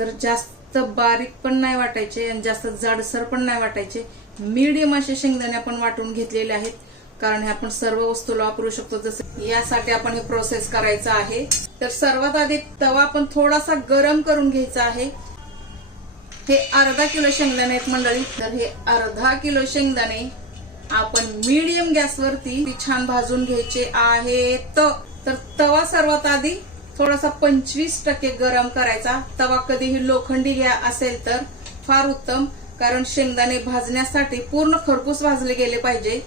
तर जास्त बारीक पण नाही वाटायचे आणि जास्त जाडसर पण नाही वाटायचे. मीडियम असे शेंगदाणे आपण वाटून घेतलेले आहेत. कारण हे आपण सर्व वस्तूला वापरू शकतो. जसं यासाठी आपण हे प्रोसेस करायचं आहे. तर सर्वात आधी तवा आपण थोडासा गरम करून घ्यायचा आहे. हे अर्धा किलो शेंगदाणे आहेत मंडळी. तर हे अर्धा किलो शेंगदाणे आपण मीडियम गॅसवरती छान भाजून घ्यायचे आहेत. तर तवा सर्वात आधी थोडासा पंचवीस टक्के गरम करायचा. तवा कधीही लोखंडी घ्या असेल तर फार उत्तम कारण शेंगदाणे भाजण्यासाठी पूर्ण खरपूस भाजले गेले पाहिजे.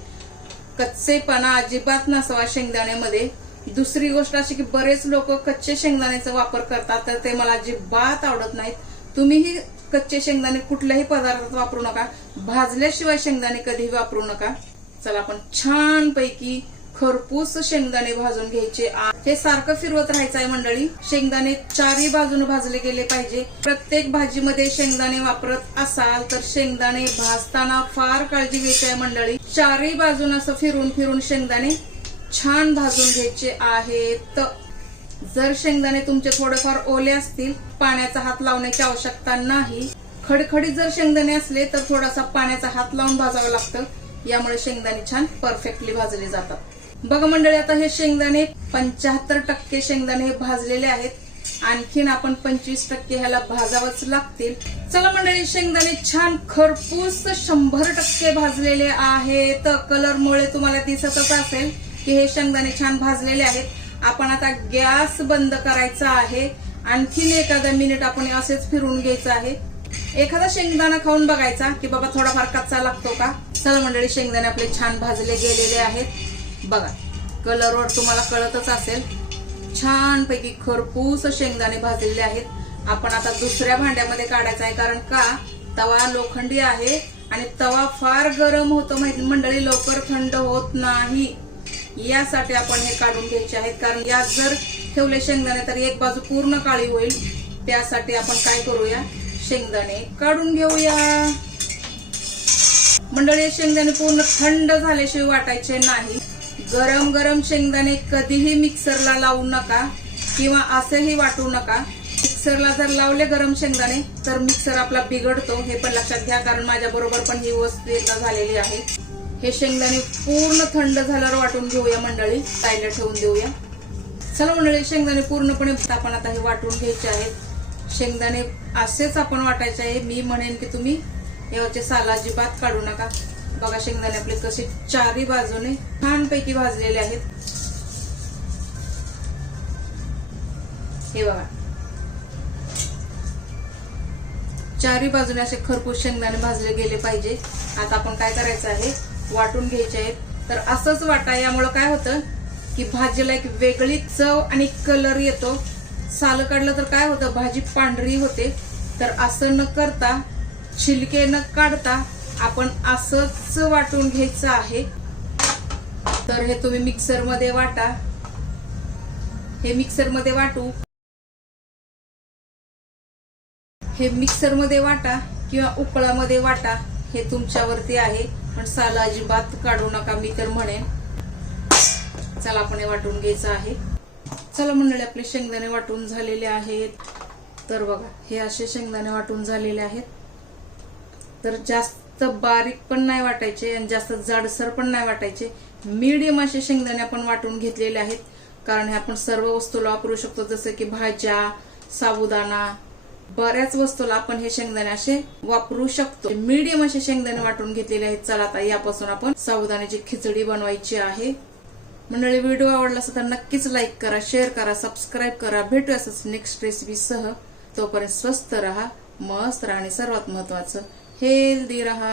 कच्चेपणा अजिबात नसावा शेंगदाण्यामध्ये. दुसरी गोष्ट अशी की बरेच लोक कच्चे शेंगदाण्याचा वापर करतात तर ते मला अजिबात आवडत नाहीत. तुम्हीही कच्चे शेंगदाणे कुठल्याही पदार्थात वापरू नका. भाजल्याशिवाय शेंगदाणे कधीही वापरू नका. चला आपण छान पैकी खरपूस शेंगदाणे भाजून घ्यायचे. हे सारखं फिरवत राहायचं आहे मंडळी. शेंगदाणे चारही बाजूने भाजले गेले पाहिजे. प्रत्येक भाजीमध्ये शेंगदाणे वापरत असाल तर शेंगदाणे भाजताना फार काळजी घ्यायची आहे मंडळी. चारही बाजून असं फिरून फिरून शेंगदाणे छान भाजून घ्यायचे आहेत. जर शेंगदाणे तुमचे थोडेफार ओले असतील पाण्याचा हात लावण्याची आवश्यकता नाही. खडखडीत जर शेंगदाणे असले तर थोडासा पाण्याचा हात लावून भाजावं लागतं. यामुळे शेंगदाणे छान परफेक्टली भाजले जातात. बघा मंडळी आता हे शेंगदाणे पंच्याहत्तर टक्के शेंगदाणे हे भाजलेले आहेत. आणखीन आपण पंचवीस टक्के ह्याला भाजावंच लागतील. चला मंडळी शेंगदाणे छान खरपूस शंभर टक्के भाजलेले आहेत. कलरमुळे तुम्हाला दिसतच असेल की हे शेंगदाणे छान भाजलेले आहेत. आपण आता गॅस बंद करायचा आहे. आणखीन एखादा मिनिट आपण असेच फिरून घ्यायचं आहे. एखादा शेंगदाणा खाऊन बघायचा की बाबा थोडाफार कच्चा लागतो का? चला मंडळी शेंगदाणे आपले छान भाजले गेलेले आहेत. बघा कलरवर तुम्हाला कळतच असेल छानपैकी खरपूस शेंगदाणे भाजलेले आहेत. आपण आता दुसऱ्या भांड्यामध्ये काढायचं आहे कारण का? तवा लोखंडी आहे आणि तवा फार गरम होतो माहिती मंडळी लवकर थंड होत नाही. यासाठी आपण हे काढून घ्यायचे आहेत कारण यात जर ठेवले शेंगदाणे तर एक बाजू पूर्ण काळी होईल. त्यासाठी आपण काय करूया? शेंगदाणे काढून घेऊया. मंडळी शेंगदाणे पूर्ण थंड झाल्याशिवाय वाटायचे नाही. गरम गरम शेंगदाणे कधीही मिक्सरला लावू नका किंवा असेही वाटू नका. मिक्सरला जर लावले गरम शेंगदाणे तर मिक्सर आपला बिघडतो. हे पण लक्षात घ्या कारण माझ्या बरोबर पण ही वस्तू एकदा झालेली आहे. हे शेंगदाणे पूर्ण थंड झाल्यावर वाटून घेऊया मंडळी. साईडला ठेवून देऊया. चला मंडळी शेंगदाणे पूर्णपणे आपण आता हे वाटून घ्यायचे आहेत. शेंगदाणे असेच आपण वाटायचे आहे. मी म्हणेन की तुम्ही याचे साल अजिबात काढू नका. बघा शेंगदाणे आपले कसे चारही बाजूने छानपैकी भाजलेले आहेत. हे बघा. चारही बाजूने असे खरपूस शेंगदाणे भाजले गेले पाहिजे. आता आपण काय करायचं आहे? वाटून घ्यायचे आहेत. तर असंच वाटा यामुळं काय होतं की भाजीला एक वेगळी चव आणि कलर येतो. साल काढलं तर काय होतं? भाजी पांढरी होते. तर असं न करता छिलके न काढता आपण असंच वाटून घ्यायचं आहे. तर हे तुम्ही मिक्सरमध्ये वाटा. हे मिक्सरमध्ये वाटू. हे मिक्सरमध्ये वाटा किंवा उकळामध्ये वाटा हे तुमच्यावरती आहे. पण साला अजिबात काढू नका मी तर म्हणेन. चला आपण हे वाटून घ्यायचं आहे. चला मंडळी आपले शेंगदाणे वाटून झालेले आहेत. तर बघा हे असे शेंगदाणे वाटून झालेले आहेत. तर जास्त बारीक पण नाही वाटायचे आणि जास्त जाडसर पण नाही वाटायचे. मीडियम असे शेंगदाणे आपण वाटून घेतलेले आहेत. कारण हे आपण सर्व वस्तूला वापरू शकतो. जसं की भाज्या साबुदाणा बऱ्याच वस्तूला आपण हे शेंगदाणे असे वापरू शकतो. मीडियम असे शेंगदाणे वाटून घेतलेले आहेत. चला आता यापासून आपण साबुदाण्याची खिचडी बनवायची आहे. मंडळी व्हिडिओ आवडला असेल तर नक्कीच लाईक करा शेअर करा सबस्क्राईब करा. भेटू असंच नेक्स्ट रेसिपी सह. तोपर्यंत स्वस्त राहा मस्त राहा आणि सर्वात महत्वाचं हेल्दी रहा।